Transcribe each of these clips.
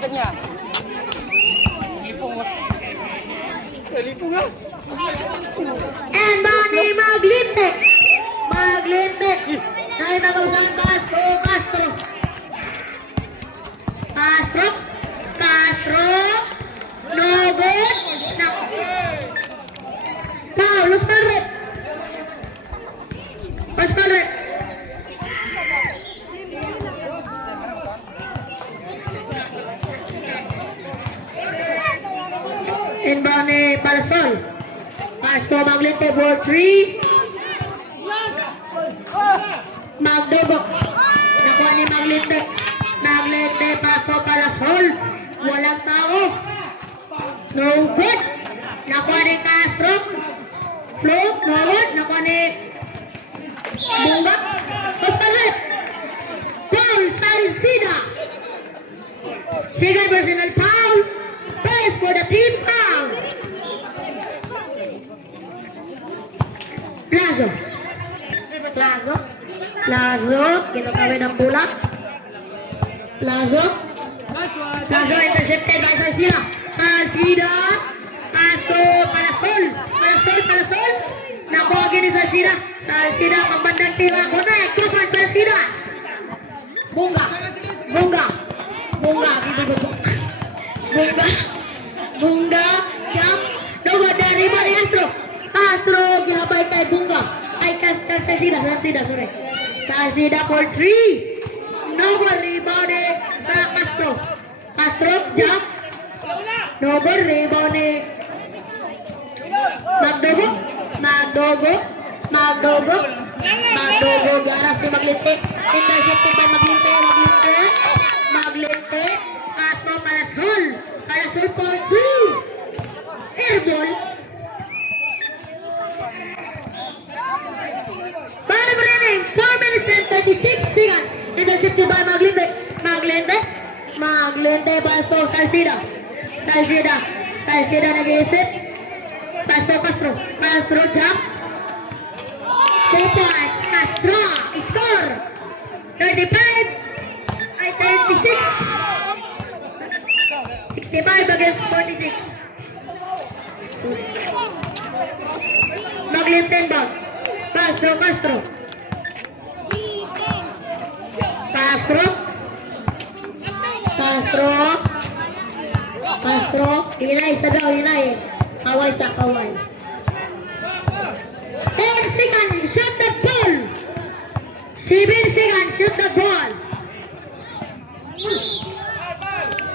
Hawakan niya. Lipong mo. Lipong nga. And Manny Maglinte. Maglinte. Dahil nagawsan Castro. Castro. Castro. Castro. No good. Foul. Los Carret. Los Carret. Inbound ni Palasol. Castro Maglinte for 3. Magdobok. Nakuha ni Maglinte. Maglinte Castro Palasol. Walang tao. No good. Nakuha ni Castro. Flow. No good. Nakuha ni Bunga. Paspalet. Foul. Salcida. Second personal foul. Pass for the team foul. Plazo. Plazo. Plazo. Kinakawin ng bola. Plazo. Plazo intercepted by Salcida. Salcida. Castro Palasol. Palasol. Palasol. Nakuha ni Salcida. Salcida pambandang tira. Connect. Tupan Salcida. Bunga. Bunga. Bunga. Bunga. Bunga. Jump. Dogo dari Mari Castro. Castro ginabay kay Bunga. Ay Salcida. Salcida. Sorry. Salcida for 3. Dogo rebound sa Castro. Castro jump. Dogo rebound Magdogo. Magdogo. Magdogo. Magdogo. Garas ni Maglinte. Intercepted by Maglinte. Maglinte. Maglinte. Castro Palasol. Palasol for 2. Airball. 5 remaining. 4 minutes and 36 seconds. Intercepted by Maglinte. Maglinte. Maglinte. Castro Salcida. Salcida. Salcida nag-iisip. Castro. Castro. Castro jump. 2 points. Castro. Score. 35. Ay 36. 65 against 46. Maglinte inbound. Castro. Castro. Castro. Castro. Castro. Hinay sa daw. Hinay. Kaway sa kaway. 10 seconds. Shoot the ball. 7 seconds. Shoot the ball.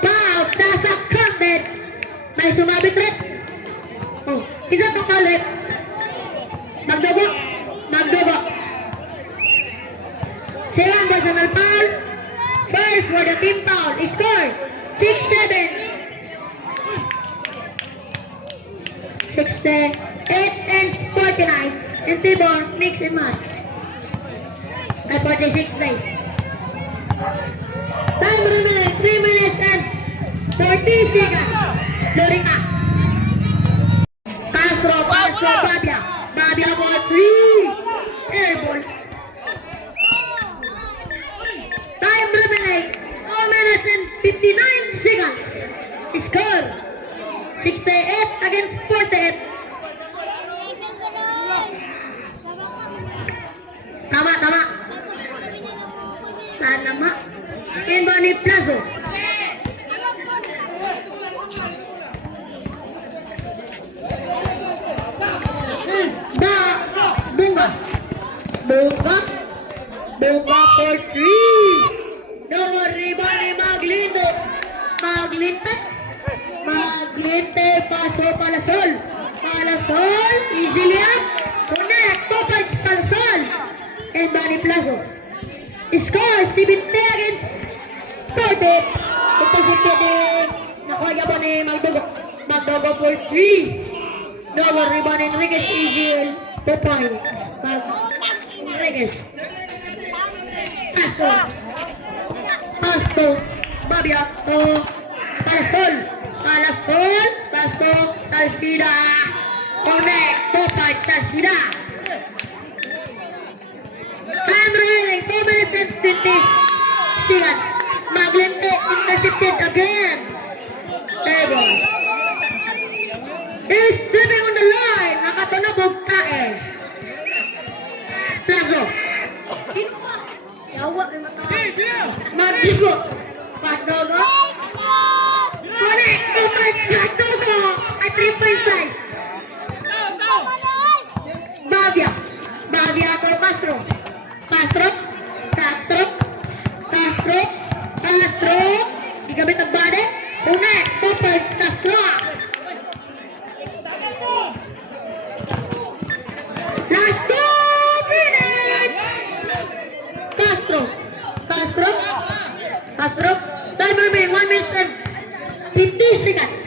Foul. Nasa counted. May sumabit rin. Oh. Isa itong ulit. Magdobo. Magdobo. Second personal foul. First for the team foul. Score 6-7. 68 and 49. And Tibor mix and match. At 46 day. Time remaining 3 minutes and 40 seconds. Loading up. Castro, Castro, Babia. Babia for 3. Airball. Time remaining 2 minutes and 59 seconds. Score 68 against 48. Tama, tama. Tama. Inbound ni Plazo. Bunga. Bunga. Bunga for 3. No rebound ni Maglinte. Maglinte. Maglinte. Paso Palasol. Palasol. Easily up. Connect. 2 points Palasol. And Manny Plazo. Score 70 against 40. Ito si Tede. Nakuha niya ba ni Magdogo? Magdogo for 3. No rebound Enriquez. Easy. 2 points. Enriquez. Pasto. Pasto. Babia. Palasol. Palasol. Pasto. Salcida. Connect. 2 points. Salcida. Time remaining 2 minutes and 20 seconds. Maglinte intercepted again. Tawa, ay mata. Magdigo. Patdogo. Connect. 2 points. Patdogo. At 3 points side. Bavia. Bavia to Castro. Castro. Castro. Castro. Castro. Igamit ang body. Connect. 2 points. Castro. Last 2 minutes. Castro. Castro. Castro. Time remain 1 minute and 50 seconds.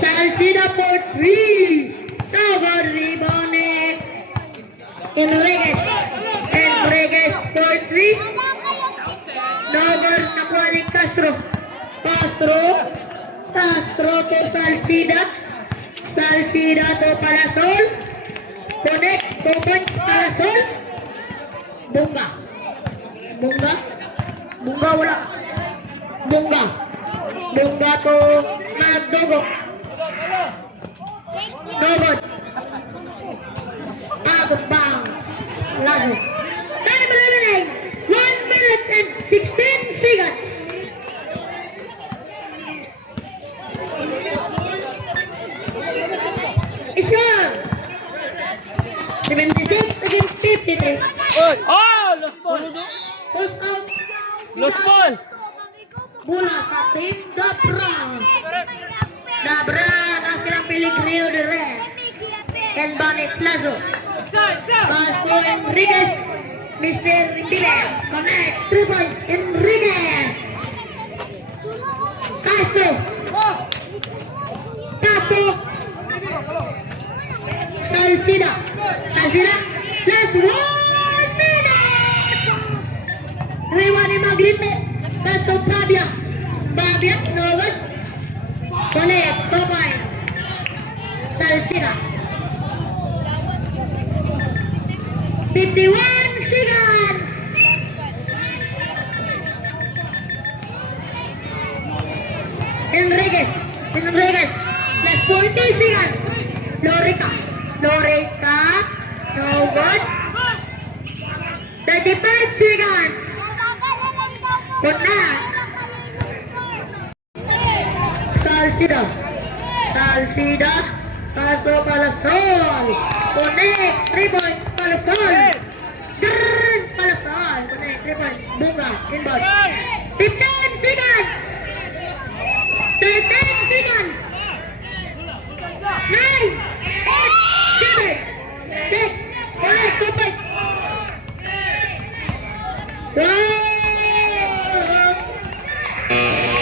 Salcida for 3. Cover rebound next. Enriquez. Enriquez for 3. Cover nakuha ni Castro. Castro. Castro to Salcida. Salcida to Palasol. Connect. 2 points Palasol. Bunga. Bunga. Bunga wala. Bunga. Bunga to Magdogo. Dogod. Out of bounds. Lazo. Time remaining 1 minute and 16 seconds. Islam. 76 against 53. Oh! Lost ball! Post out. Lost ball! Bola sa team Dabra. Dabra na silang Pellegrino de Red. And Bonnie Plazo. Pass to Enriquez. Mr. Rimbile. Connect. 3 points. Enriquez. Castro. Castro. Salcida. Salcida. Last 1 minute. Rewan ni Maglite. Castro Pabia. Pabia. Nogan. Connect. 2 points. Salcida. 51 seconds. Enriquez. Enriquez. Last 40 seconds. Lorica. Lorica. No good. 35 seconds. Good na. Salcida. Salcida. Paso Palasol. Connect. 3 points. Palasol. Grrrr. Palasol. Connect. 3 points. Bunga. Inbound. 15 seconds. 13 seconds. 9, 8, 7, 6, connect. 2 points.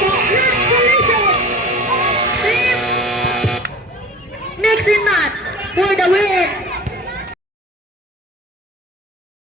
Congratulations. Team. Next in match for the win.